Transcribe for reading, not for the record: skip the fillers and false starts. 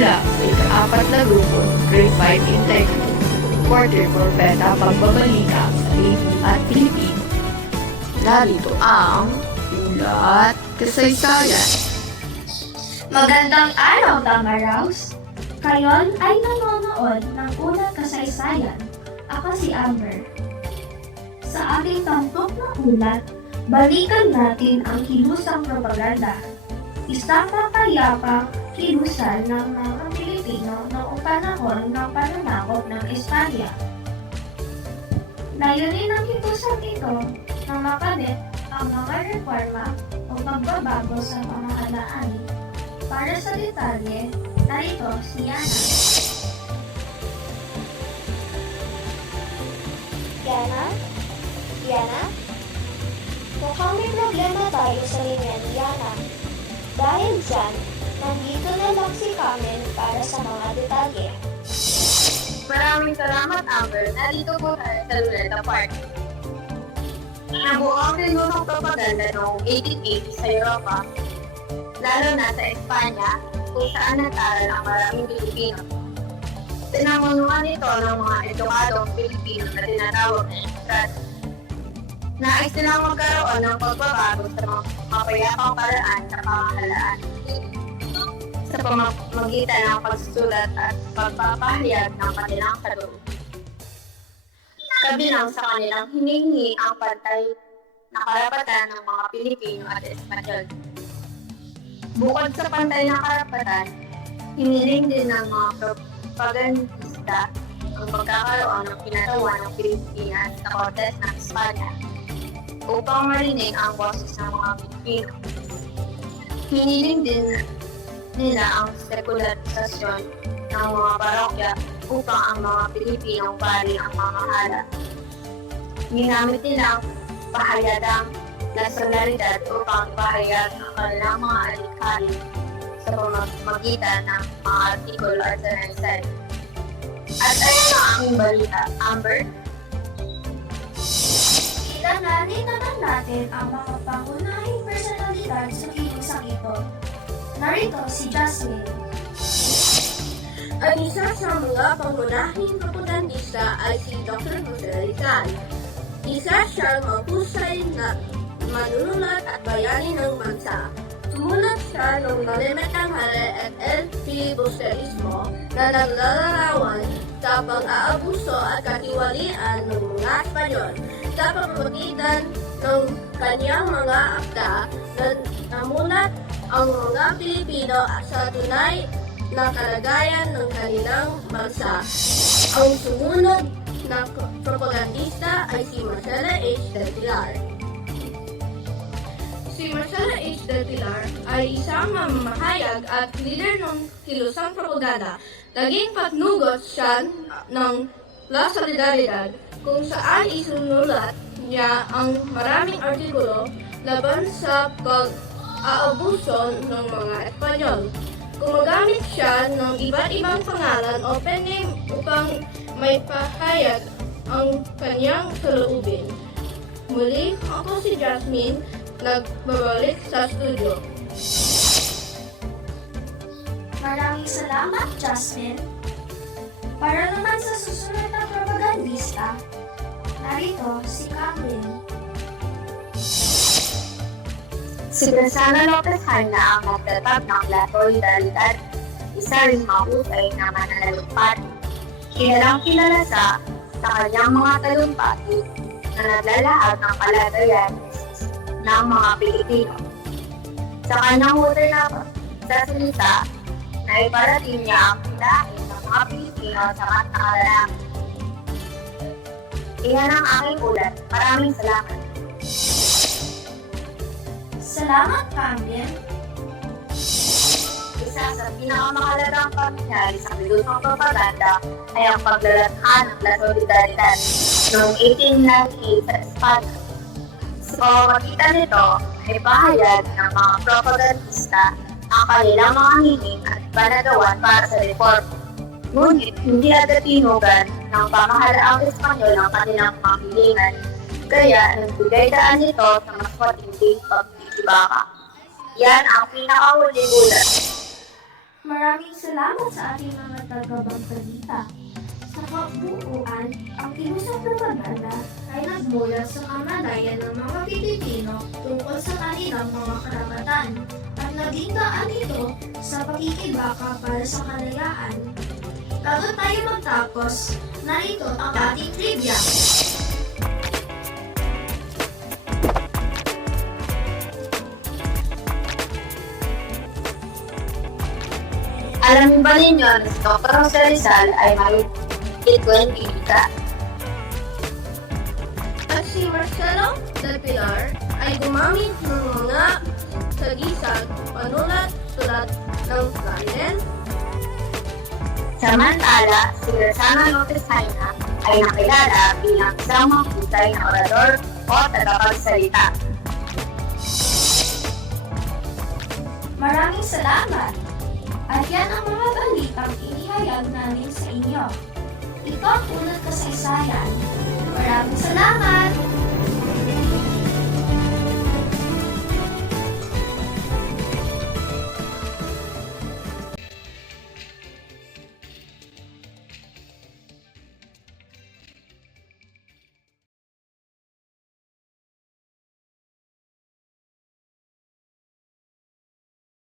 Mula sa ika-4 na grupo, Grade 5 Integrity, Quarter for Beta Pagbabalita sa AP at Pilipino. Narito ang Ulat Kasaysayan. Magandang araw, Tama Rouse! Kayon ay nanonood ng Ulat Kasaysayan. Ako si Amber. Sa ating tampok na ulat, balikan natin ang kilusang propaganda. Isang mapayapang kilusan ng mga Pilipino noong panahon ng pananakop ng Espanya. Layunin ng kilusang ito na makamit ang mga reforma o pagbabago sa pamahalaan. Para sa detalye, narito si Yana. Yana? Mukhang may problema tayo sa linya ni Yana. Dahil dyan, nandito na lang si Carmen para sa mga detalye. Maraming salamat, Amber. Nandito po tayo sa Luneta Park. Nabuo ang kilusang propaganda noong 1880 sa Europa, lalo na sa Espanya, kung saan nag-aral ang maraming Pilipino. Pinamunuan ito ng mga edukadong Pilipino na tinatawag na emigran. Nais silang magkaroon ng pagbabago sa mga mapayapang paraan sa pamahalaan sa pamamagitan ng pagsusulat at pagpapahayag ng kanilang kalooban. Kabilang sa kanilang hinihingi ang pantay na karapatan ng mga Pilipino at Espanyol. Bukod sa pantay na karapatan, hiniling din ng mga propagandista ang pagkakaroon ng kinatawan ng Pilipinas sa Kortes ng Espanya upang marinig ang boses ng mga Pilipino. Hiniling din nila ang sekularisasyon ng mga parokya upang ang mga Pilipinong pari ang mamahala. Ginamit nila ang pahayagang nasyonalidad upang ipahayag ang kanilang mga alikhain sa pamamagitan ng mga artikulo at sanaysay. At ayun ang aking balita, Amber. Kilalanin naman natin ang mga pangunahing personalidad sa kilusang ito. Narito si Jasmine. Ang isa sa mga pangunahing propagandista ay si Dr. Jose Rizal. Isa siyang mahusay na manunulat at bayani ng bansa. Sumulat siya ng Malimitang Hali at El Filibusterismo na naglalarawan sa pang-aabuso at katiwalian ng mga Espanyol sa pamamagitan ng kanyang mga akda na namulat ang mga Pilipino sa tunay na kalagayan ng kanilang bansa. Ang sumunod na propagandista ay si Marcela H. del Pilar. Si Marcela H. del Pilar ay isang mamahayag at leader ng kilusang propaganda. Naging patnugot siya ng La Solidaridad kung saan isunulat niya ang maraming artikulo laban sa pag-aabuso ng mga Espanyol. Gumagamit siya ng iba't ibang pangalan o pen name upang may pahayag ang kanyang saloobin. Muli, ako si Jasmine, nagbabalik sa studio. Maraming salamat, Jasmine. Para naman sa susunod na propagandista, narito si Camryn. Si Gonzalo Lopez Harna ang nagtatag ng La Solidaridad, isa ring mahusay na mananalumpati. Kilalang-kilala sa kanyang mga talumpati na naglalahad ng kalagayan ng mga Pilipino. Sa kanyang husay na salita, na iparating niya ang pindahin ng mga Pilipino sa matakalarang. Iyan ang aking ulat. Maraming salamat. Salamat, Camryn. Isa sa pinakamahalagang pangyayari sa kilusang propaganda ay ang paglalathan ng La Solidaridad noong 1898 sa Espanya. Sa pamamagitan nito ay pahayag ng mga propagandista ang kanilang mga hiling at panagawan para sa reforma. Ngunit hindi agad tinugan ng pamahalaang Espanyol ang kanilang mga hilingan, kaya nagbigay daan nito sa mas matinding pagtitibaka. Yan ang pinakahuling ulat. Maraming salamat sa ating mga tagapagsalita. Sa kabuuan, ang kilusap na pag-ala ay nagmula sa kamalayan ng mga Pilipino tungkol sa kanilang mga karapatan at naging daan ito sa pakikibaka para sa kalayaan. Bago tayo magtapos, narito ang ating trivia. Alam niyo ba ninyo na si Dr. Jose Rizal ay may ituwing pilika? At si Marcelo del Pilar ay gumamit ng mga sagisag, panulat, sulat ng Latin. Samantala, si Rosana Lopez Jaina ay nakilala bilang isang mahusay na orador o tagapagsalita. Maraming salamat! At yan ang mga balitang inihayag namin sa inyo. Ito ang Ulat Kasaysayan. Maraming salamat!